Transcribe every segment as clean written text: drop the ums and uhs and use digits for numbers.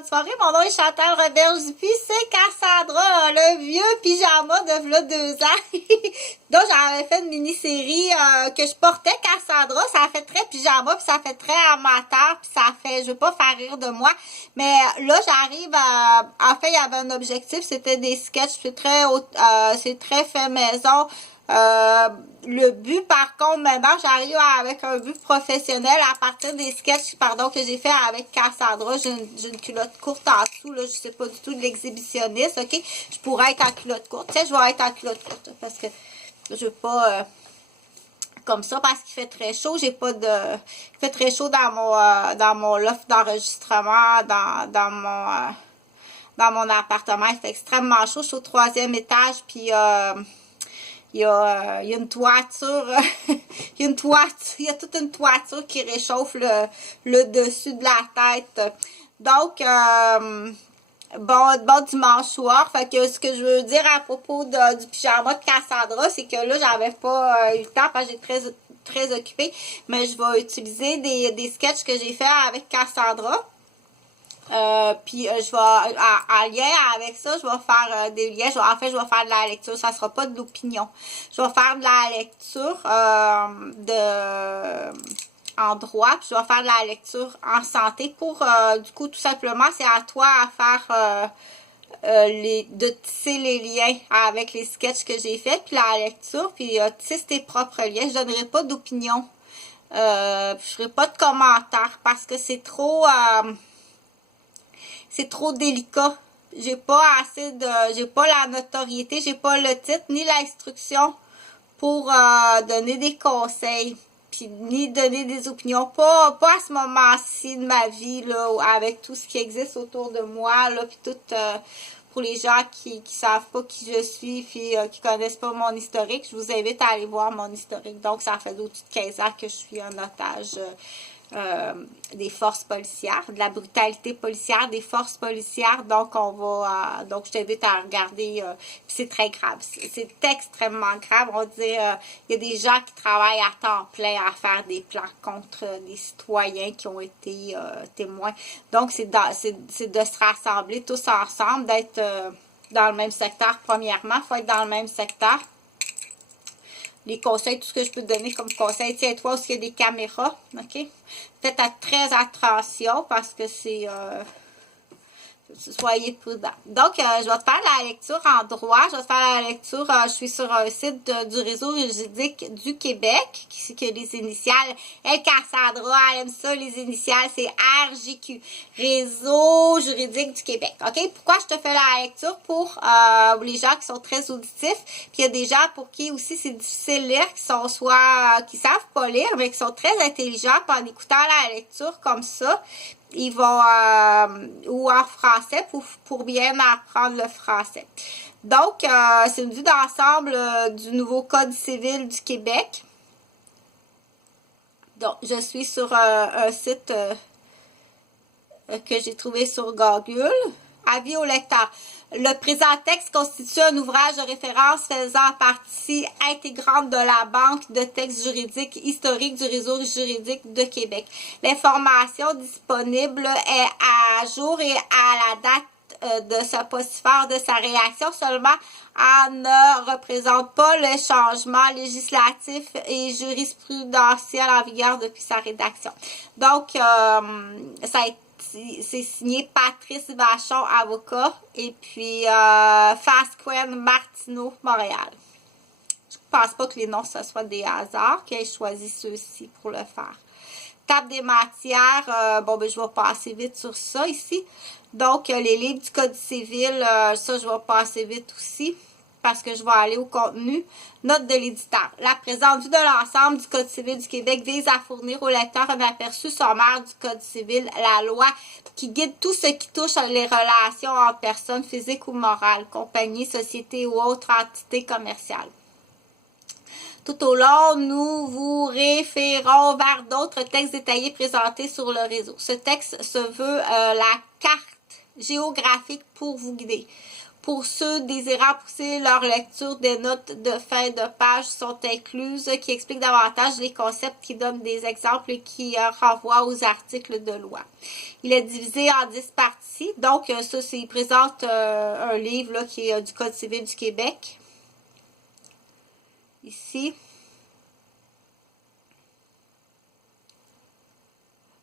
bonne soirée. Mon nom est Chantal Roberge-Dupuis. C'est Cassandra, le vieux pyjama de v'là 2 ans. Donc, j'avais fait une mini-série que je portais Cassandra. Ça fait très pyjama, puis ça fait très amateur, puis ça fait, je veux pas faire rire de moi. Mais là, j'arrive à... En fait, il y avait un objectif, c'était des sketchs. C'est très fait maison. Le but, par contre, maintenant, j'arrive avec un but professionnel à partir des sketchs, pardon, que j'ai fait avec Cassandra. J'ai une culotte courte en dessous, là. Je sais pas du tout de l'exhibitionniste, ok? Je pourrais être en culotte courte. Tu sais, je vais être en culotte courte, parce que je veux pas, comme ça, parce qu'il fait très chaud. J'ai pas de... Il fait très chaud dans mon loft d'enregistrement, dans mon appartement. Il fait extrêmement chaud. Je suis au 3e étage, puis... il y a une toiture, il y a toute une toiture qui réchauffe le dessus de la tête. Donc, bon dimanche soir. Fait que ce que je veux dire à propos du pyjama de Cassandra, c'est que là, j'avais pas eu le temps parce que j'ai très occupée. Mais je vais utiliser des sketchs que j'ai fait avec Cassandra. Puis je vais, en lien avec ça, je vais faire des liens. En fait, je vais faire de la lecture. Ça sera pas de l'opinion. Je vais faire de la lecture en droit. Puis je vais faire de la lecture en santé pour, du coup, tout simplement, c'est à toi à faire de tisser les liens avec les sketchs que j'ai fait. Puis la lecture, puis tisse tes propres liens. Je donnerai pas d'opinion. Je ferai pas de commentaires parce que c'est trop délicat. J'ai pas la notoriété, j'ai pas le titre ni l'instruction pour donner des conseils, puis ni donner des opinions. Pas à ce moment-ci de ma vie, là, avec tout ce qui existe autour de moi, là, puis tout pour les gens qui savent pas qui je suis, puis qui connaissent pas mon historique, je vous invite à aller voir mon historique. Donc, ça fait au-dessus de 15 ans que je suis un otage des forces policières, de la brutalité policière, des forces policières. Donc, donc je t'invite à regarder. Puis c'est très grave. C'est extrêmement grave. On dit, il y a des gens qui travaillent à temps plein à faire des plans contre des citoyens qui ont été témoins. Donc, c'est de se rassembler tous ensemble, d'être dans le même secteur. Premièrement, il faut être dans le même secteur. Les conseils, tout ce que je peux te donner comme conseil, tiens-toi où il y a des caméras, ok? Faites très attention parce que c'est... soyez prudents. Donc, je vais te faire la lecture en droit. Je vais te faire la lecture, je suis sur un site du réseau juridique du Québec, qui a les initiales. Elle, Cassandra, elle aime ça, les initiales, c'est RJQ, Réseau juridique du Québec. OK? Pourquoi je te fais la lecture? Pour les gens qui sont très auditifs, puis il y a des gens pour qui aussi c'est difficile de lire, qui sont qui savent pas lire, mais qui sont très intelligents, puis en écoutant la lecture comme ça, ils vont, ou en français, pour bien apprendre le français. Donc, c'est une vue d'ensemble du nouveau Code civil du Québec. Donc, je suis sur un site que j'ai trouvé sur Google. Avis au lecteur. Le présent texte constitue un ouvrage de référence faisant partie intégrante de la banque de textes juridiques historiques du réseau juridique de Québec. L'information disponible est à jour et à la date de ce postifère de sa réaction seulement ne représente pas le changement législatif et jurisprudentiel en vigueur depuis sa rédaction. Donc, ça a été c'est signé Patrice Vachon, avocat, et puis Fasquen Martineau, Montréal. Je ne pense pas que les noms, ce soit des hasards, qu'ils aient choisi ceux-ci pour le faire. Table des matières, bon, ben, je vais passer vite sur ça ici. Donc, les livres du Code civil, ça, je vais passer vite aussi, parce que je vais aller au contenu. Note de l'éditeur. La présente vue de l'ensemble du Code civil du Québec vise à fournir au lecteur un aperçu sommaire du Code civil, la loi qui guide tout ce qui touche les relations entre personnes physiques ou morales, compagnies, sociétés ou autres entités commerciales. Tout au long, nous vous référons vers d'autres textes détaillés présentés sur le réseau. Ce texte se veut la carte géographique pour vous guider. Pour ceux désirant pousser leur lecture, des notes de fin de page sont incluses qui expliquent davantage les concepts, qui donnent des exemples et qui renvoient aux articles de loi. Il est divisé en 10 parties. Donc, ça, il présente un livre là, qui est du Code civil du Québec. Ici.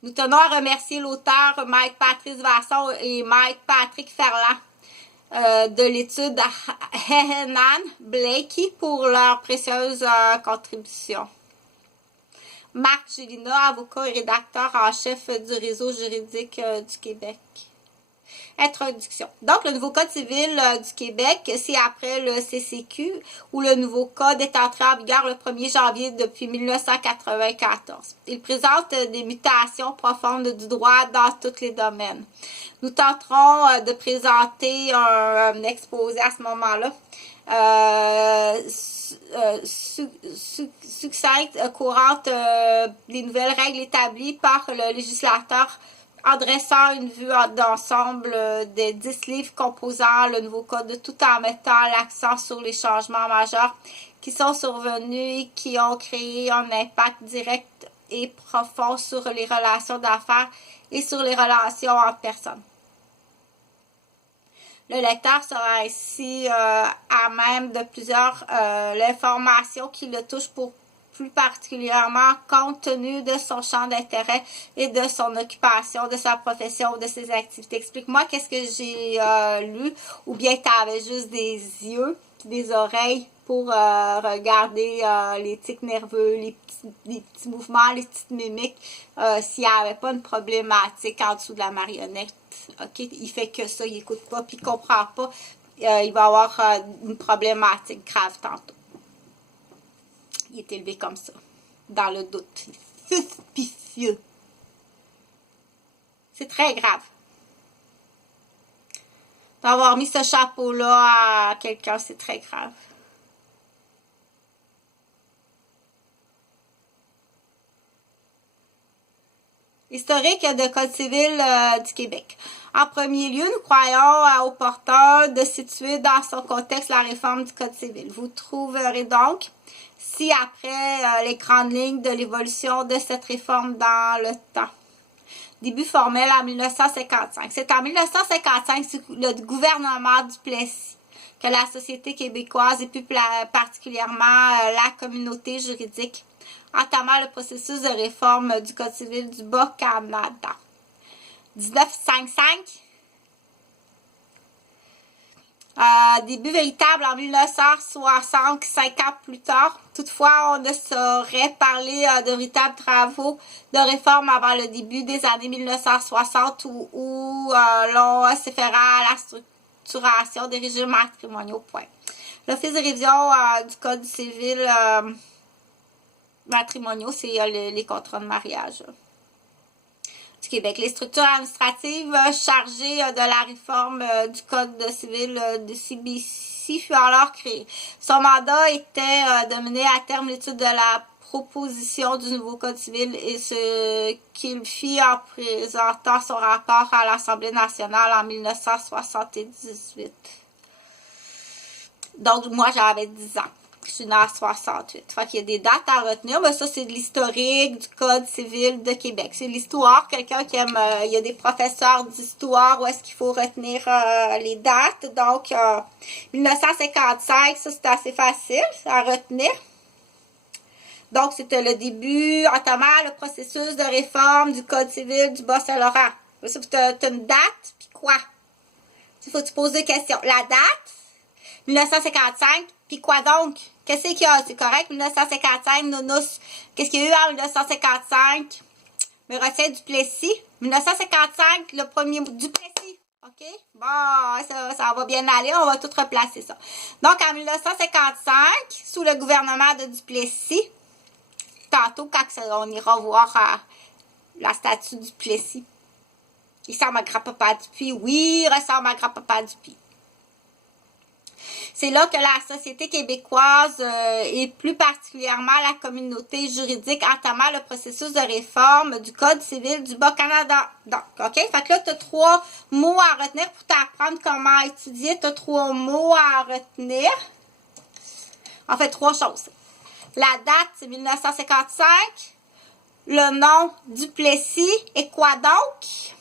Nous tenons à remercier l'auteur Mike Patrice Vasson et Mike Patrick Ferland de l'étude Henan Blakey pour leur précieuse contribution. Marc Gélina, avocat et rédacteur en chef du réseau juridique du Québec. Introduction. Donc, le nouveau Code civil du Québec, c'est après le CCQ, où le nouveau Code est entré en vigueur le 1er janvier depuis 1994. Il présente des mutations profondes du droit dans tous les domaines. Nous tenterons de présenter un exposé à ce moment-là. Succincte, courante des nouvelles règles établies par le législateur en dressant une vue d'ensemble des 10 livres composant le nouveau code, tout en mettant l'accent sur les changements majeurs qui sont survenus et qui ont créé un impact direct et profond sur les relations d'affaires et sur les relations entre personnes. Le lecteur sera ainsi à même de plusieurs l'information qui le touche pour plus particulièrement compte tenu de son champ d'intérêt et de son occupation, de sa profession ou de ses activités. Explique-moi qu'est-ce que j'ai lu, ou bien tu avais juste des yeux, des oreilles pour regarder les tics nerveux, les petits mouvements, les petites mimiques, s'il n'y avait pas une problématique en dessous de la marionnette. OK? Il fait que ça, il n'écoute pas, puis il ne comprend pas. Il va avoir une problématique grave tantôt. Il est élevé comme ça, dans le doute. Suspicieux. C'est très grave. D'avoir mis ce chapeau-là à quelqu'un, c'est très grave. Historique de Code civil du Québec. En premier lieu, nous croyons opportun de situer dans son contexte la réforme du Code civil. Vous trouverez donc ci-après les grandes lignes de l'évolution de cette réforme dans le temps. Début formel en 1955. C'est en 1955, sous le gouvernement du Plessis, que la société québécoise et plus particulièrement la communauté juridique entama le processus de réforme du Code civil du Bas-Canada. 1955, début véritable en 1960, 5 ans plus tard. Toutefois, on ne saurait parler de véritables travaux de réforme avant le début des années 1960 où l'on s'efféra à la structuration des régimes matrimoniaux. Point. L'Office de révision du Code civil matrimoniaux, c'est les contrats de mariage du Québec. Les structures administratives chargées de la réforme du Code civil de CBC fut alors créées. Son mandat était de mener à terme l'étude de la proposition du nouveau Code civil et ce qu'il fit en présentant son rapport à l'Assemblée nationale en 1978. Donc, moi, j'avais 10 ans. Je suis née en 68. Fait qu'il y a des dates à retenir. Mais ça, c'est de l'historique du Code civil de Québec. C'est l'histoire. Quelqu'un qui aime... il y a des professeurs d'histoire où est-ce qu'il faut retenir les dates. Donc, 1955, ça, c'est assez facile à retenir. Donc, c'était le début, entamant le processus de réforme du Code civil du Bas-Saint-Laurent. Tu as une date, puis quoi? Il faut te poser des questions. La date, 1955, puis quoi donc? Qu'est-ce qu'il y a? C'est correct, 1955, nounous. Qu'est-ce qu'il y a eu en 1955? Me retiens du Plessis. 1955, le premier du Plessis. OK? Bon, ça va bien aller. On va tout replacer ça. Donc, en 1955, sous le gouvernement de Duplessis, tantôt, quand on ira voir la statue du Plessis, il ressemble à grand-papa Dupuis. Oui, il ressemble à grand-papa Dupuis. C'est là que la société québécoise et plus particulièrement la communauté juridique entama le processus de réforme du Code civil du Bas-Canada. Donc, OK? Fait que là, tu as 3 mots à retenir pour t'apprendre comment étudier. Tu as 3 mots à retenir. En fait, 3 choses. La date, c'est 1955. Le nom, Duplessis. Et quoi donc?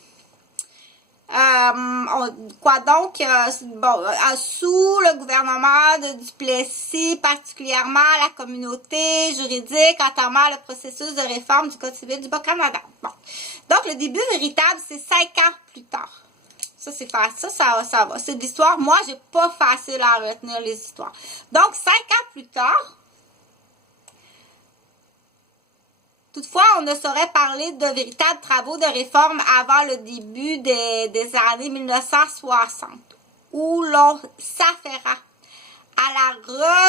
Sous le gouvernement de Duplessis, particulièrement la communauté juridique entamant le processus de réforme du Code civil du Bas-Canada. Bon. Donc, le début véritable, c'est 5 ans plus tard. Ça, c'est facile. Ça va. C'est de l'histoire. Moi, j'ai pas facile à retenir les histoires. Donc, 5 ans plus tard, toutefois, on ne saurait parler de véritables travaux de réforme avant le début des années 1960, où l'on s'affaira à la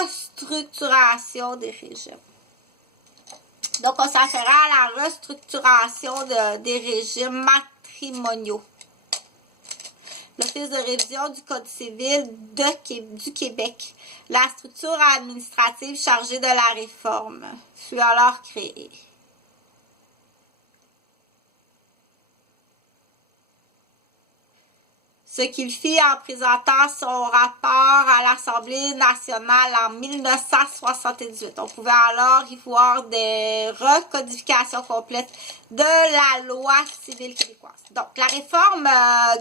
restructuration des régimes. Donc, on s'affaira à la restructuration des régimes matrimoniaux. L'Office de révision du Code civil du Québec, la structure administrative chargée de la réforme, fut alors créée. Ce qu'il fit en présentant son rapport à l'Assemblée nationale en 1978. On pouvait alors y voir des recodifications complètes de la loi civile québécoise. Donc, la réforme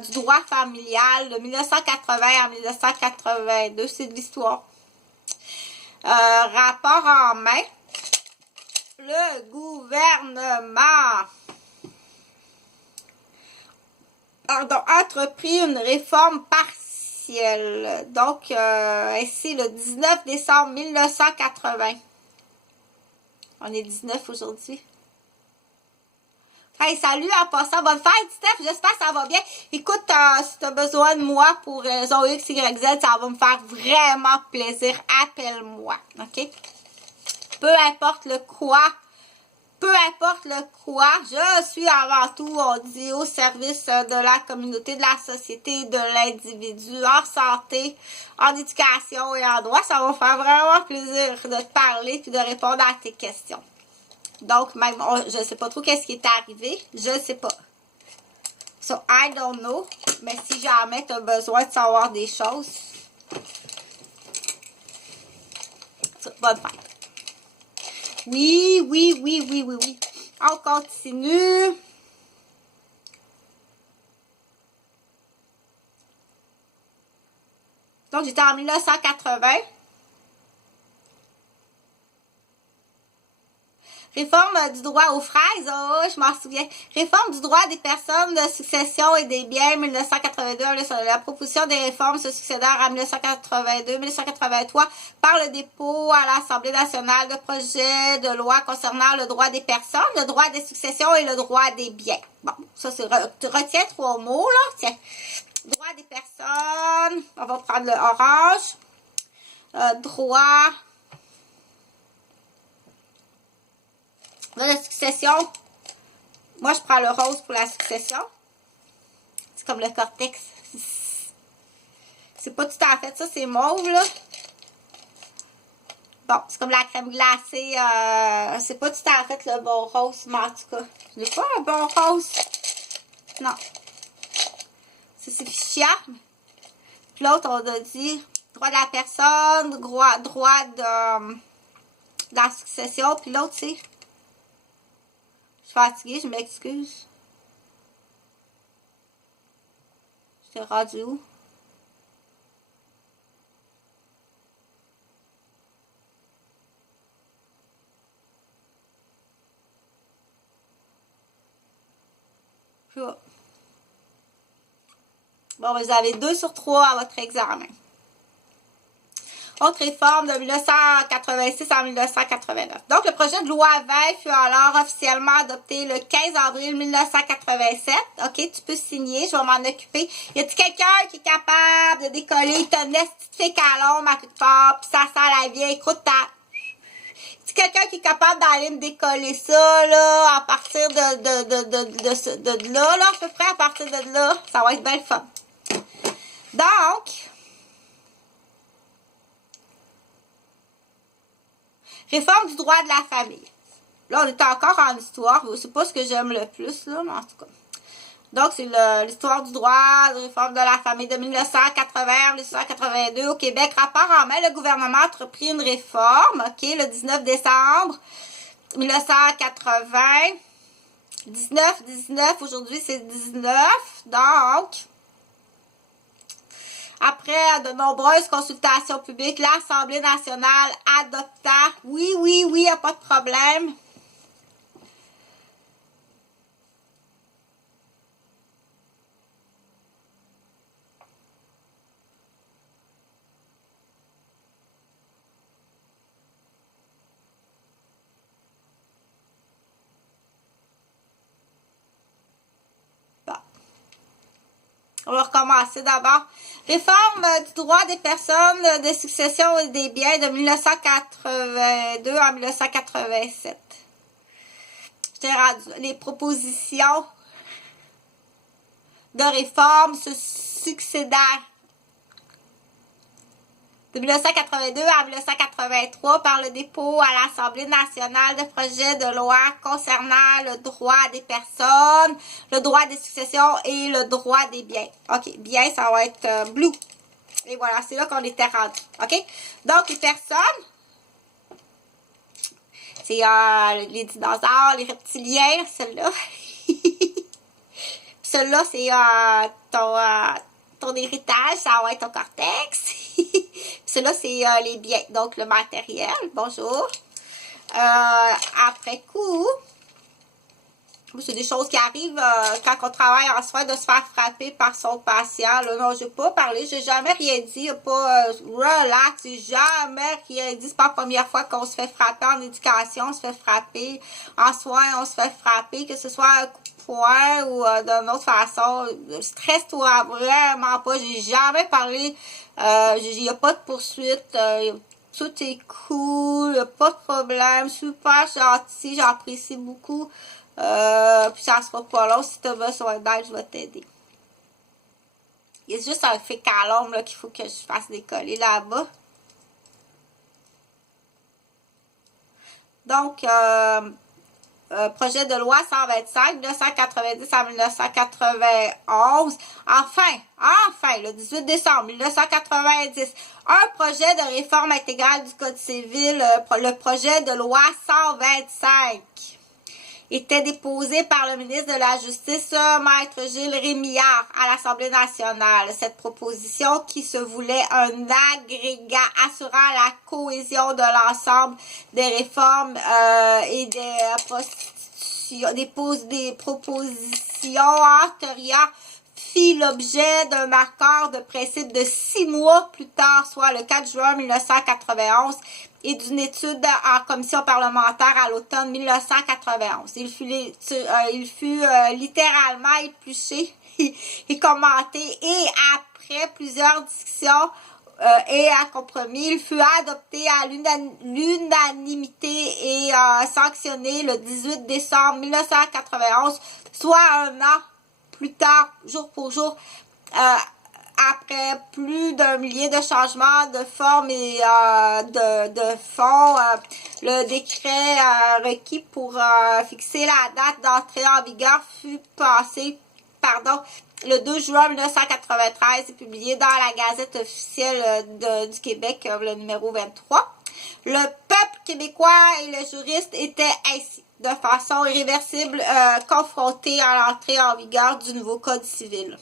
du droit familial de 1980 à 1982, c'est de l'histoire. Rapport en main, le gouvernement entrepris une réforme partielle. Donc, ici, le 19 décembre 1980. On est 19 aujourd'hui. Hey, salut, en passant, bonne fête, Steph, j'espère que ça va bien. Écoute, si tu as besoin de moi pour raison X, Y, Z, ça va me faire vraiment plaisir. Appelle-moi, OK? Peu importe le quoi. Peu importe le quoi, je suis avant tout, on dit, au service de la communauté, de la société, de l'individu, en santé, en éducation et en droit. Ça va me faire vraiment plaisir de te parler et de répondre à tes questions. Donc, même, je ne sais pas trop qu'est-ce qui est arrivé. Je ne sais pas. So, I don't know. Mais si jamais tu as besoin de savoir des choses, bonne fête. Oui. On continue. Donc, j'étais en 1980. Réforme du droit aux fraises, oh, je m'en souviens. Réforme du droit des personnes de succession et des biens, 1982. La proposition des réformes se succédèrent en 1982-1983 par le dépôt à l'Assemblée nationale de projets de loi concernant le droit des personnes, le droit des successions et le droit des biens. Bon, ça, c'est tu retiens 3 mots, là. Tiens. Droit des personnes, on va prendre le orange. Droit de la succession. Moi, je prends le rose pour la succession. C'est comme le cortex. C'est pas tout à fait ça, c'est mauve, là. Bon, c'est comme la crème glacée. C'est pas tout à fait le bon rose, mais en tout cas, je n'ai pas un bon rose. Non. Ça, c'est fichier. Puis l'autre, on a dit droit de la personne, droit de la succession. Puis l'autre, c'est... Je suis fatiguée, je m'excuse. J'étais rendue où? Bon, vous avez 2 sur 3 à votre examen. Autre réforme de 1986 à 1989. Donc, le projet de loi 20 fut alors officiellement adopté le 15 avril 1987. OK, tu peux signer, je vais m'en occuper. Y a-t-il quelqu'un qui est capable de décoller ton petite fille calombe à quelque part, puis ça sent la vieille croûte à... Y a-t-il quelqu'un qui est capable d'aller me décoller ça, là, à partir de là, à peu près, à partir de là, ça va être bien le fun. Donc... Réforme du droit de la famille. Là, on est encore en histoire. C'est pas ce que j'aime le plus, là, mais en tout cas. Donc, c'est l'histoire du droit de réforme de la famille de 1980 à 1982 au Québec. Rapport en mai, le gouvernement a entrepris une réforme, OK, le 19 décembre 1980. 19, aujourd'hui c'est 19. Donc, après de nombreuses consultations publiques, l'Assemblée nationale adopta, oui, il n'y a pas de problème. On va recommencer d'abord. Réforme du droit des personnes de succession et des biens de 1982 à 1987. J'étais rendu les propositions de réforme se succédant de 1982 à 1983 par le dépôt à l'Assemblée nationale de projets de loi concernant le droit des personnes, le droit des successions et le droit des biens. OK, biens, ça va être blue. Et voilà, c'est là qu'on était rendu. OK? Donc, les personnes, c'est les dinosaures, les reptiliens, celle-là. Celle-là, c'est ton héritage, ça va être ton cortex. Cela, c'est les biens, donc le matériel. Bonjour. Après coup, c'est des choses qui arrivent quand on travaille en soins, de se faire frapper par son patient. Là, non, je n'ai pas parlé, j'ai jamais rien dit. Il n'y a pas relax, j'ai jamais rien dit. C'est pas la première fois qu'on se fait frapper en éducation, on se fait frapper en soins, on se fait frapper, que ce soit un coup de poing ou d'une autre façon. Stresse-toi vraiment pas. J'ai jamais parlé. Il n'y a pas de poursuite. Tout est cool, il n'y a pas de problème. Super gentil, j'apprécie beaucoup. Puis ça sera pas long. Si tu as besoin d'aide, je vais t'aider. Il y a juste un fécalome là qu'il faut que je fasse décoller là-bas. Donc, projet de loi 125, 1990 à 1991. Enfin, le 18 décembre 1990, un projet de réforme intégrale du Code civil, le projet de loi 125. Était déposé par le ministre de la Justice, Maître Gilles Rémillard, à l'Assemblée nationale. Cette proposition qui se voulait un agrégat assurant la cohésion de l'ensemble des réformes et des propositions antérieures fit l'objet d'un accord de principe de 6 mois plus tard, soit le 4 juin 1991, et d'une étude en commission parlementaire à l'automne 1991. Il fut littéralement épluché et commenté, et après plusieurs discussions et un compromis, il fut adopté à l'unanimité et sanctionné le 18 décembre 1991, soit un an plus tard, jour pour jour, après plus d'un millier de changements de forme et de fond, le décret requis pour fixer la date d'entrée en vigueur fut passé, le 2 juin 1993 et publié dans la Gazette officielle du Québec, le numéro 23. Le peuple québécois et les juristes étaient ainsi, de façon irréversible, confrontés à l'entrée en vigueur du nouveau Code civil.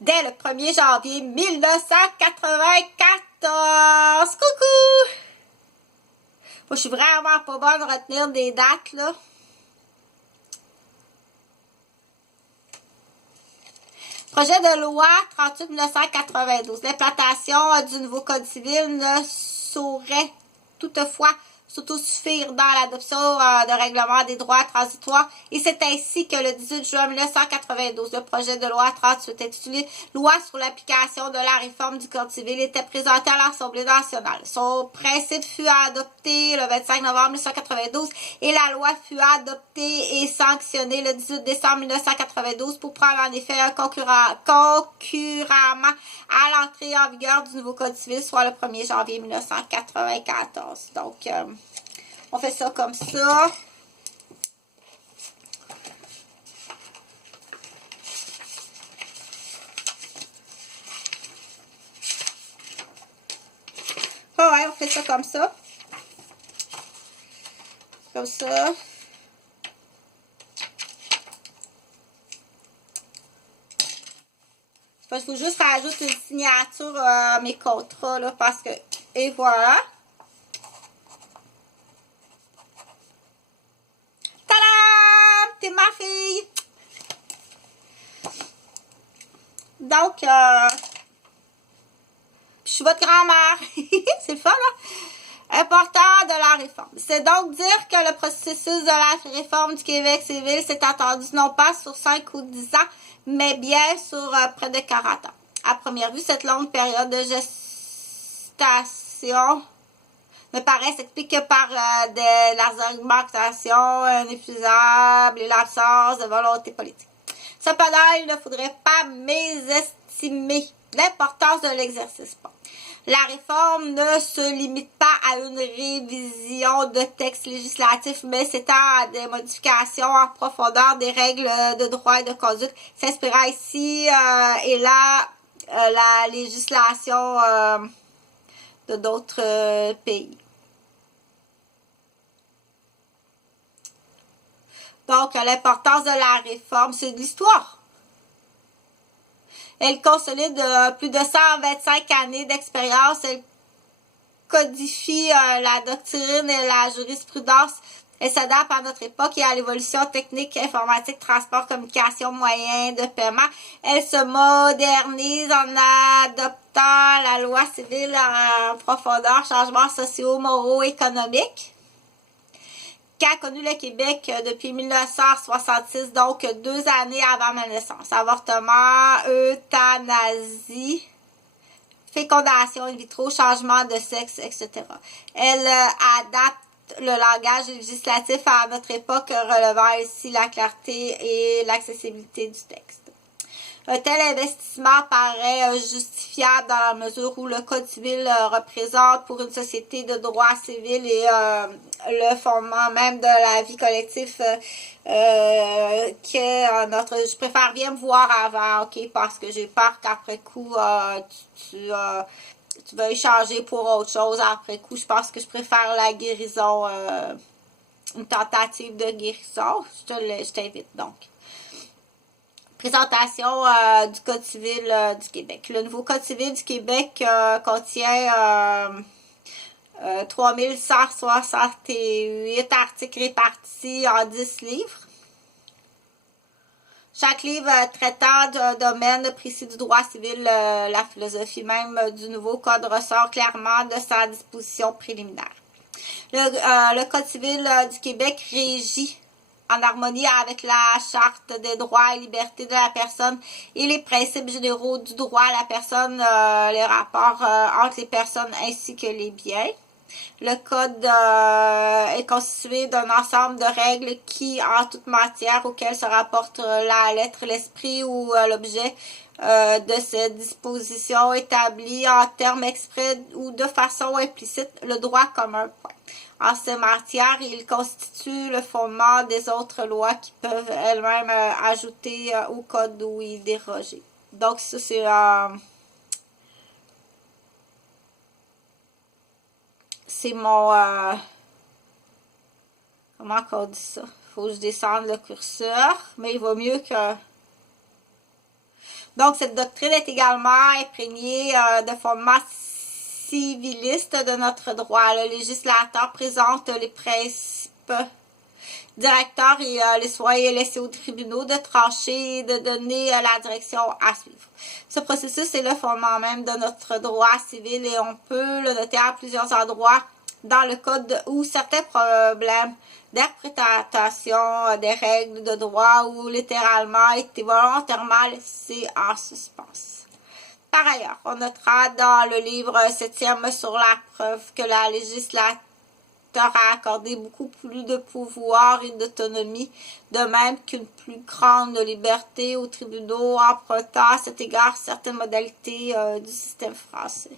Dès le 1er janvier 1994. Coucou! Moi, je suis vraiment pas bonne à retenir des dates, là. Projet de loi 38-1992. L'implantation du nouveau Code civil ne saurait toutefois s'autosuffire dans l'adoption de règlements des droits transitoires. Et c'est ainsi que le 18 juin 1992, le projet de loi 38 intitulé « Loi sur l'application de la réforme du Code civil » était présenté à l'Assemblée nationale. Son principe fut adopté le 25 novembre 1992 et la loi fut adoptée et sanctionnée le 18 décembre 1992 pour prendre en effet un concurremment à l'entrée en vigueur du nouveau Code civil, soit le 1er janvier 1994. Donc, on fait ça comme ça. Ah ouais, on fait ça comme ça. Comme ça. Il faut juste rajouter une signature à mes contrats, là, parce que... Et voilà. Tadam! T'es ma fille! Donc, je suis votre grand-mère. C'est le fun, hein? Important de la réforme. C'est donc dire que le processus de la réforme du Québec civil s'est attendu non pas sur 5 ou 10 ans, mais bien sur près de 40 ans. À première vue, cette longue période de gestation me paraît s'expliquer par de l'argumentation inépuisable et l'absence de volonté politique. Cependant, il ne faudrait pas mésestimer l'importance de l'exercice. La réforme ne se limite pas à une révision de textes législatifs, mais s'étend à des modifications en profondeur des règles de droit et de conduite, s'inspirant ici et là la législation de d'autres pays. Donc, l'importance de la réforme, c'est de l'histoire. Elle consolide plus de 125 années d'expérience. Elle codifie la doctrine et la jurisprudence. Elle s'adapte à notre époque et à l'évolution technique, informatique, transport, communication, moyens de paiement. Elle se modernise en adoptant la loi civile en profondeur, changements sociaux, moraux, économiques, qui a connu le Québec depuis 1966, donc 2 années avant ma naissance. Avortement, euthanasie, fécondation in vitro, changement de sexe, etc. Elle adapte le langage législatif à notre époque, relevant ici la clarté et l'accessibilité du texte. Un tel investissement paraît justifiable dans la mesure où le Code civil représente pour une société de droit civil et le fondement même de la vie collective que notre... Je préfère bien me voir avant, ok, parce que j'ai peur qu'après coup, tu vas échanger pour autre chose après coup. Je pense que je préfère la guérison, une tentative de guérison. Je t'invite donc. Présentation du Code civil du Québec. Le nouveau Code civil du Québec contient 3168 articles répartis en 10 livres. Chaque livre traitant d'un domaine précis du droit civil, la philosophie même du nouveau code ressort clairement de sa disposition préliminaire. Le Code civil du Québec régit en harmonie avec la Charte des droits et libertés de la personne et les principes généraux du droit à la personne, les rapports entre les personnes ainsi que les biens. Le Code est constitué d'un ensemble de règles qui, en toute matière auquel se rapporte la lettre, l'esprit ou l'objet de ces dispositions établies en termes exprès ou de façon implicite le droit commun. En ces matières, il constitue le fondement des autres lois qui peuvent elles-mêmes ajouter au code ou y déroger. Donc ça c'est mon comment on dit ça? Faut que je descende le curseur, mais il vaut mieux que... Donc cette doctrine est également imprégnée de fondements civiliste de notre droit. Le législateur présente les principes directeurs et les soins laissés aux tribunaux de trancher et de donner la direction à suivre. Ce processus est le fondement même de notre droit civil et on peut le noter à plusieurs endroits dans le cas où certains problèmes d'interprétation des règles de droit ou littéralement été volontairement laissés en suspens. Par ailleurs, on notera dans le livre 7e sur la preuve que la législature a accordé beaucoup plus de pouvoir et d'autonomie, de même qu'une plus grande liberté aux tribunaux, empruntant à cet égard certaines modalités du système français.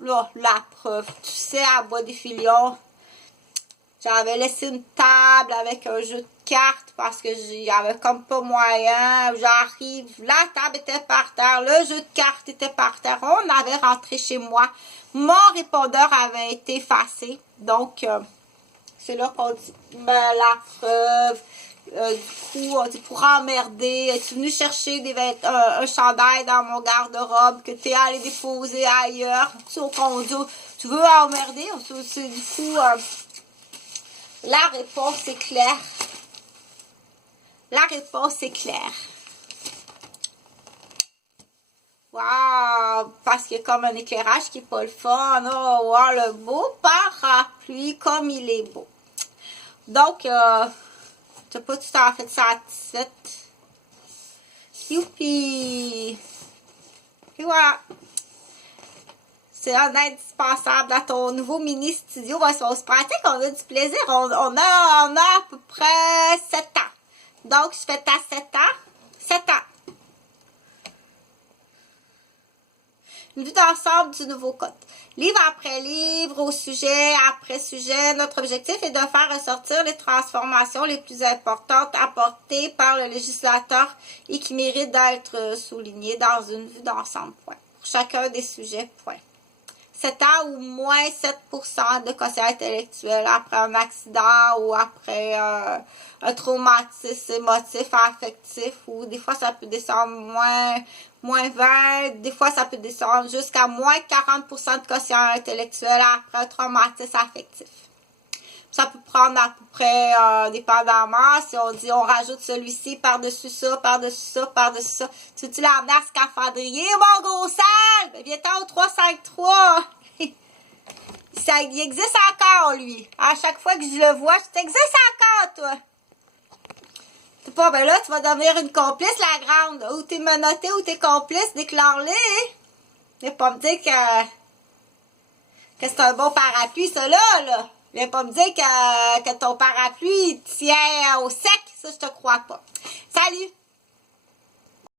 Là, la preuve. Tu sais, à Bois-des-Filions, j'avais laissé une table avec un jeu de cartes parce que j'y avais comme pas moyen. J'arrive, la table était par terre, le jeu de cartes était par terre. On avait rentré chez moi. Mon répondeur avait été effacé. Donc, c'est là qu'on dit la preuve. Du coup, on dit pour emmerder, es-tu venu chercher un chandail dans mon garde-robe que tu es allé déposer ailleurs? Tu veux emmerder? C'est du coup, la réponse est claire. La réponse est claire. Wow! Parce qu'il y a comme un éclairage qui n'est pas le fun. Oh, wow, le beau parapluie comme il est beau. Donc, t'as pas tout à fait satisfaite. Youpi! Et voilà. C'est indispensable dans ton nouveau mini studio. On se pratique, on a du plaisir. On a à peu près 7 ans. Donc, je fais à 7 ans. 7 ans. Une vue d'ensemble du nouveau code. Livre après livre, au sujet après sujet, notre objectif est de faire ressortir les transformations les plus importantes apportées par le législateur et qui méritent d'être soulignées dans une vue d'ensemble. Point. Pour chacun des sujets. Point. 7 ans ou moins 7% de quotient intellectuel après un accident ou après un traumatisme émotif, affectif, ou des fois ça peut descendre moins 20, des fois ça peut descendre jusqu'à moins 40% de quotient intellectuel après un traumatisme affectif. Ça peut prendre à peu près, dépendamment, si on dit on rajoute celui-ci par-dessus ça, par-dessus ça, par-dessus ça. Tu veux-tu l'amener à scaphandrier, mon gros sale? Ben, viens-t'en au 353. Il existe encore, lui. À chaque fois que je le vois, je t'existe encore, toi. C'est pas, ben là, tu vas devenir une complice, la grande. Ou t'es menottée ou t'es complice, déclare-les. Viens pas me dire que c'est un bon parapluie, ça, là. Viens pas me dire que ton parapluie tient au sec. Ça, je te crois pas. Salut!